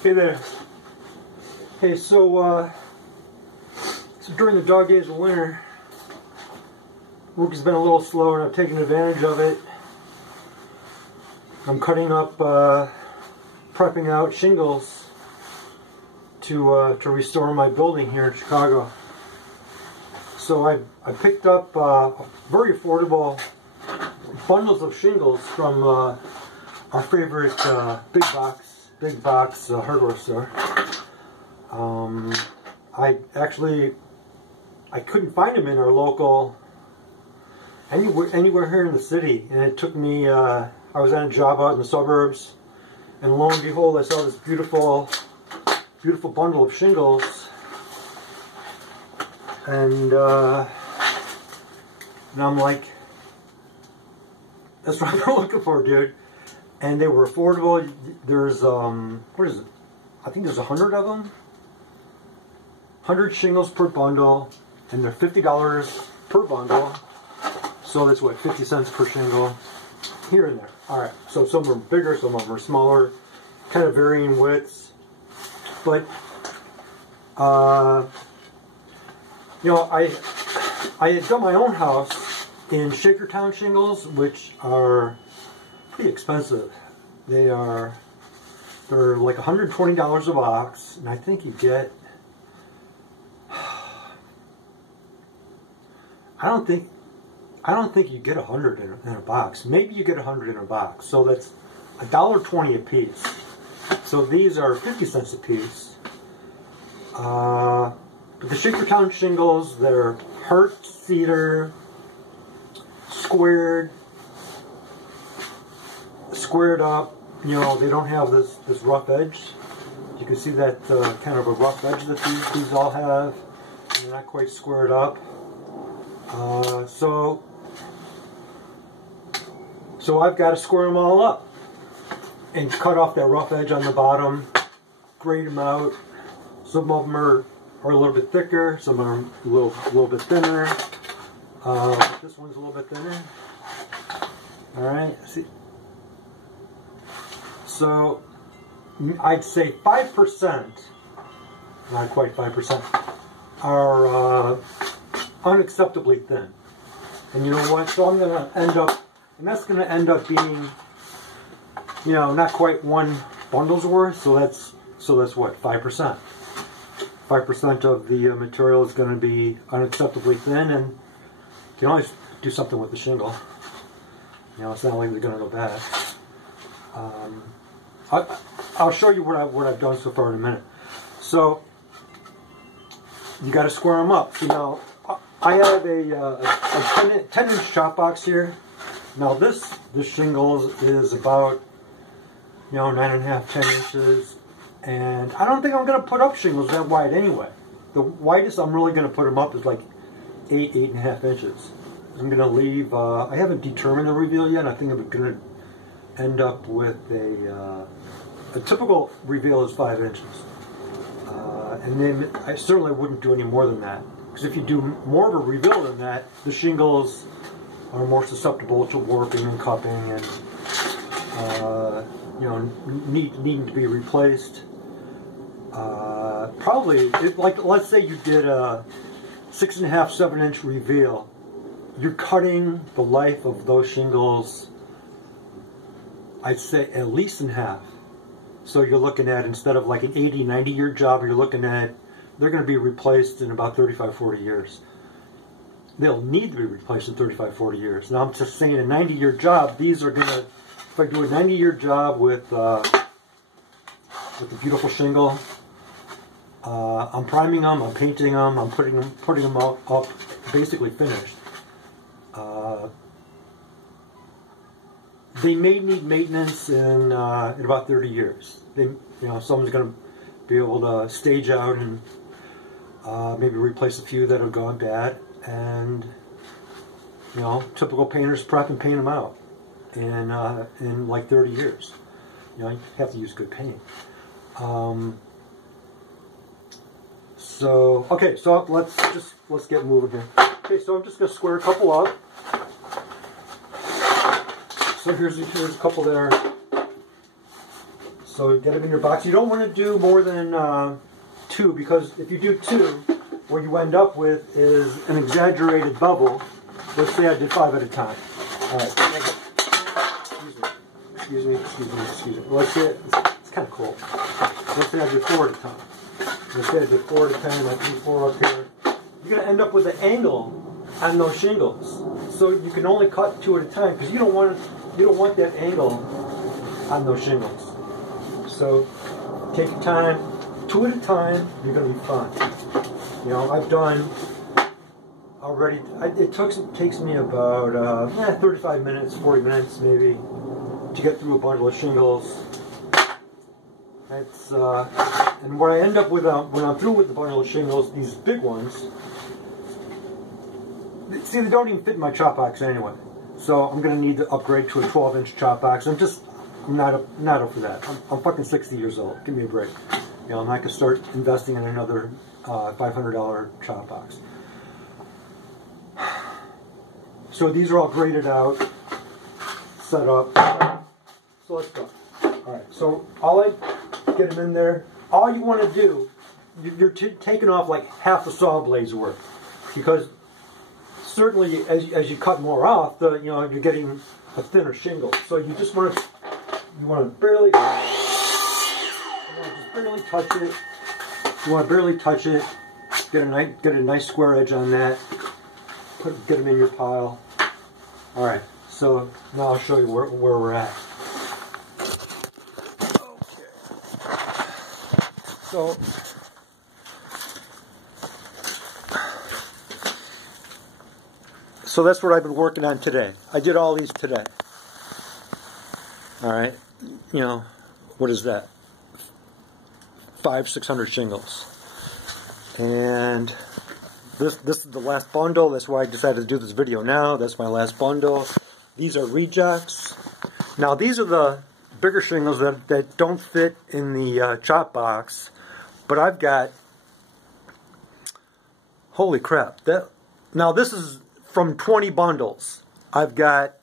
Hey there. Hey, so during the dog days of winter, work has been a little slow and I've taken advantage of it. I'm cutting up, prepping out shingles to restore my building here in Chicago. So I picked up very affordable bundles of shingles from our favorite big box hardware store. I couldn't find them in our local anywhere here in the city, and it took me. I was on a job out in the suburbs, and lo and behold, I saw this beautiful bundle of shingles, and I'm like, that's what I'm looking for, dude. And they were affordable. There's what is it? I think there's 100 of them. 100 shingles per bundle, and they're $50 per bundle. So that's what, 50 cents per shingle, here and there. All right. So some of them are bigger, some of them are smaller, kind of varying widths. But you know, I had done my own house in Shakertown shingles, which are pretty expensive. They're like $120 a box, and I think you get, I don't think you get 100 in a box. Maybe you get 100 in a box. So that's $1.20 a piece. So these are 50 cents a piece. But the Shakertown shingles, they're heart cedar, squared up. You know, they don't have this rough edge. You can see that kind of a rough edge that these all have. They're not quite squared up. So I've got to square them all up and cut off that rough edge on the bottom, grade them out. Some of them are a little bit thicker, some are a little bit thinner. This one's a little bit thinner. All right, see. So I'd say 5%, not quite 5%, are unacceptably thin. And you know what? So I'm going to end up, and that's going to end up being, you know, not quite one bundle's worth. So that's what, 5%. 5% of the material is going to be unacceptably thin, and you can always do something with the shingle. You know, it's not like they're going to go bad. I'll show you what I've done so far in a minute. So you got to square them up. You know, I have a 10-inch chop box here. Now this shingle is about, you know, 9.5, 10 inches, and I don't think I'm going to put up shingles that wide anyway. The widest I'm really going to put them up is like 8.5 inches. I'm going to leave. I haven't determined the reveal yet. I think I'm going to end up with a typical reveal is 5 inches, and then I certainly wouldn't do any more than that, because if you do more of a reveal than that, the shingles are more susceptible to warping and cupping and you know, needing to be replaced. Probably, like, let's say you did a 6.5, 7-inch reveal, you're cutting the life of those shingles, I'd say, at least in half. So you're looking at, instead of like an 80, 90 year job, you're looking at, they're going to be replaced in about 35, 40 years. They'll need to be replaced in 35, 40 years. Now I'm just saying, a 90 year job, these are going to, if I do a 90 year job with a beautiful shingle, I'm priming them, I'm painting them, I'm putting them up basically finished. They may need maintenance in about 30 years. You know, someone's going to be able to stage out and maybe replace a few that have gone bad, and you know, typical painters prep and paint them out in like 30 years. You know, you have to use good paint. So okay, so let's get moving here. Okay, so I'm just going to square a couple up. So here's a couple there. So get them in your box. You don't want to do more than 2, because if you do 2, what you end up with is an exaggerated bubble. Let's say I did 5 at a time. All right. Excuse me. Let's say it's kind of cold. Let's say I did 4 at a time. Let's say I did 4 at a time. I do 4 up here. You're going to end up with an angle on those shingles. So you can only cut 2 at a time, because you don't want that angle on those shingles. So take your time, 2 at a time. You're going to be fine. You know, I've done already. It takes me about 35 minutes, 40 minutes maybe, to get through a bundle of shingles. That's and what I end up with when I'm through with the bundle of shingles, these big ones. See, they don't even fit in my chop box anyway. So I'm going to need to upgrade to a 12-inch chop box. I'm not up for that. I'm fucking 60 years old. Give me a break. You know, I'm not going to start investing in another $500 chop box. So these are all graded out, set up. So let's go. Alright, so all I get them in there. All you want to do, you're taking off like half the saw blade's worth, because certainly as you cut more off, you're getting a thinner shingle. So you just want to barely touch it. You want to barely touch it. Get a nice square edge on that. Get them in your pile. All right. So now I'll show you where we're at. Okay. So that's what I've been working on today. I did all these today. All right. You know, what is that? 500-600 shingles. And this is the last bundle. That's why I decided to do this video now. That's my last bundle. These are rejects. Now these are the bigger shingles that don't fit in the chop box. But I've got, holy crap. Now this is from 20 bundles. I've got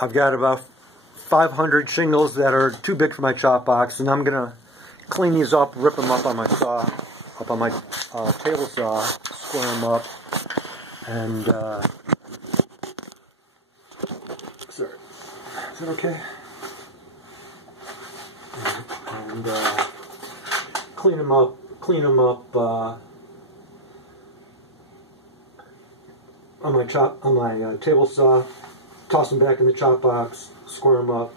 about 500 shingles that are too big for my chop box, and I'm gonna clean these up, rip them up on my saw, up on my table saw, square them up, and sorry, is that okay? And clean them up on my table saw, toss them back in the chop box, square them up.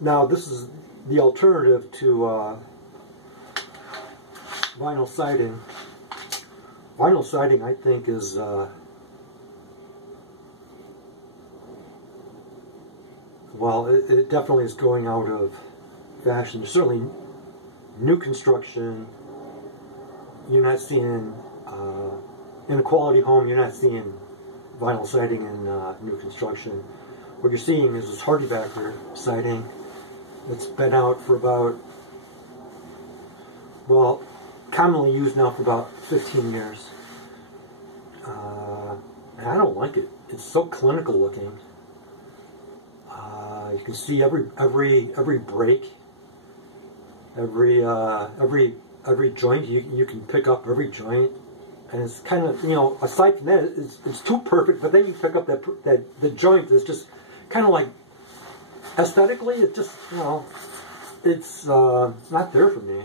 Now this is the alternative to vinyl siding. Vinyl siding, I think, is well, it definitely is going out of fashion. Certainly, new construction, you're not seeing, in a quality home, you're not seeing vinyl siding in new construction. What you're seeing is this Hardybacker siding. It's been out for about, well, commonly used now for about 15 years. And I don't like it. It's so clinical looking. You can see every break, every joint. You can pick up every joint, and it's kind of, you know, aside from that, it's too perfect. But then you pick up the joint is just kind of like, aesthetically, it just, you know, it's not there for me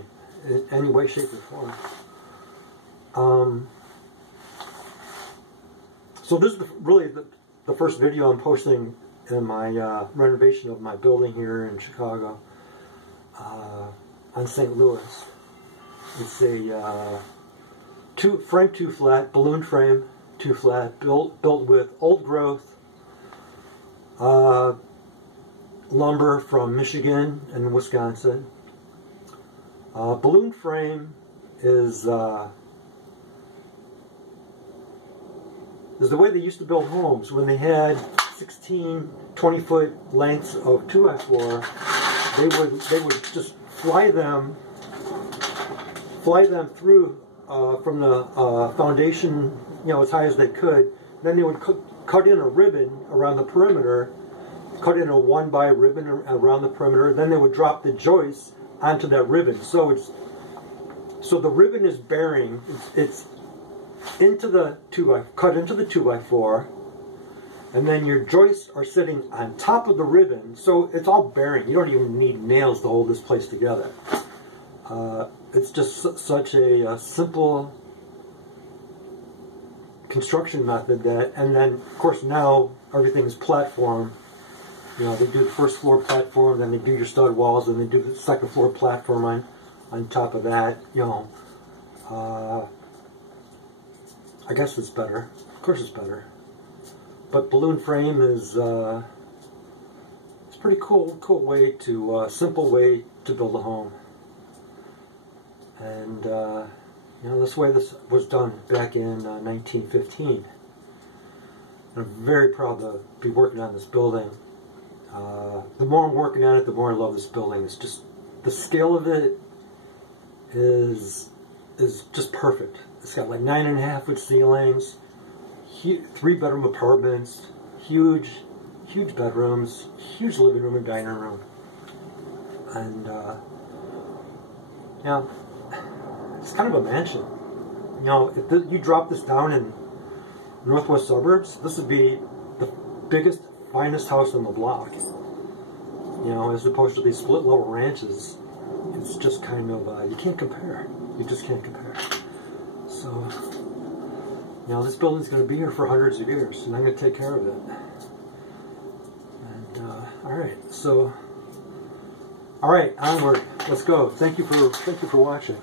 in any way, shape, or form. So this is really the first video I'm posting in my renovation of my building here in Chicago, on St. Louis. It's a two flat, balloon frame, 2 flat, built with old growth lumber from Michigan and Wisconsin. Balloon frame is the way they used to build homes when they had 16 20-foot lengths of 2x4. They would just fly them through from the foundation, as high as they could. Then they would cut in a ribbon around the perimeter, cut in a 1x ribbon around the perimeter. Then they would drop the joist onto that ribbon. So the ribbon is bearing. It's into the cut into the 2x4, and then your joists are sitting on top of the ribbon. So it's all bearing. You don't even need nails to hold this place together. It's just such a simple construction method and then of course now everything's platform. They do the first floor platform, then they do your stud walls, and they do the second floor platform on top of that. I guess it's better. Of course it's better. But balloon frame is it's a pretty cool way to simple way to build a home. And this way this was done back in 1915. I'm very proud to be working on this building. The more I'm working on it, the more I love this building. It's just, the scale of it is just perfect. It's got like 9.5-foot ceilings, 3-bedroom apartments, huge bedrooms, huge living room and dining room. And it's kind of a mansion. If you drop this down in northwest suburbs, this would be the biggest, finest house on the block. As opposed to these split-level ranches, it's just kind of, you can't compare. You just can't compare. So, this building's going to be here for hundreds of years, and I'm going to take care of it. And, alright, so, alright, onward. Let's go. Thank you for watching.